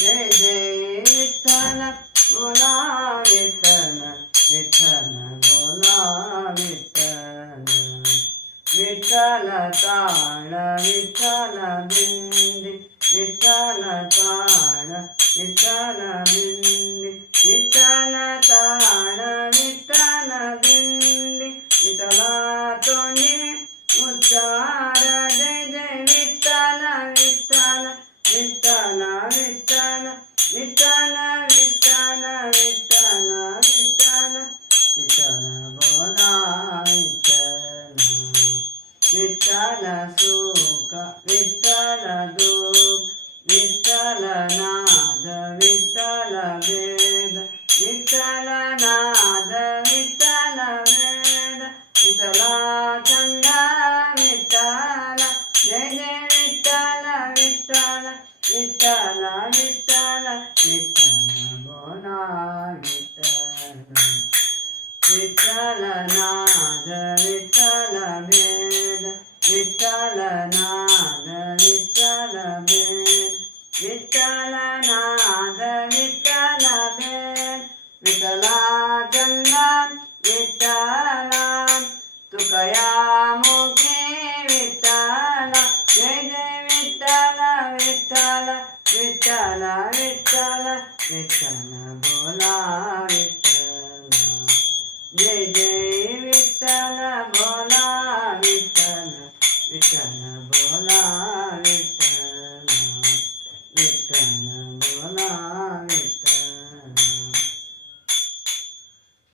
जय जय विठ्ठल बोला विठ्ठल विठ्ठल बोला विठ्ठल विठ्ठल ताळ विठ्ठल बिंदी विठ्ठल ताळ विठ्ठल बिंदी विठ्ठल ताळ विठ्ठल बिंदी विठ्ठला तोंडी उच्चार जय जय विठ्ठल विठ्ठल विठ्ठल विठ्ठल विठ्ठल विठ्ठल विठ्ठल विठ्ठल विठ्ठल बोला विठ्ठल विठ्ठल सुख विठ्ठल दुःख विठ्ठल नाद विठ्ठल वेद विठ्ठल नाद विठ्ठल वेद विठ्ठला छंद विठ्ठल जय जय विठ्ठल विठ्ठल विठ्ठल विठ्ठल विठ्ठल बोला विठ्ठल विठ्ठल नाद विठ्ठल वेद विठ्ठल नाद विठ्ठल वेद विठ्ठल नाद विठ्ठल वेद विठ्ठला चंदन विठ्ठला तुकया मुखी विठ्ठल जय जय विठ्ठल विठ्ठल विठ्ठल विठ्ठल विठ्ठल बोला विठ्ठल जय जय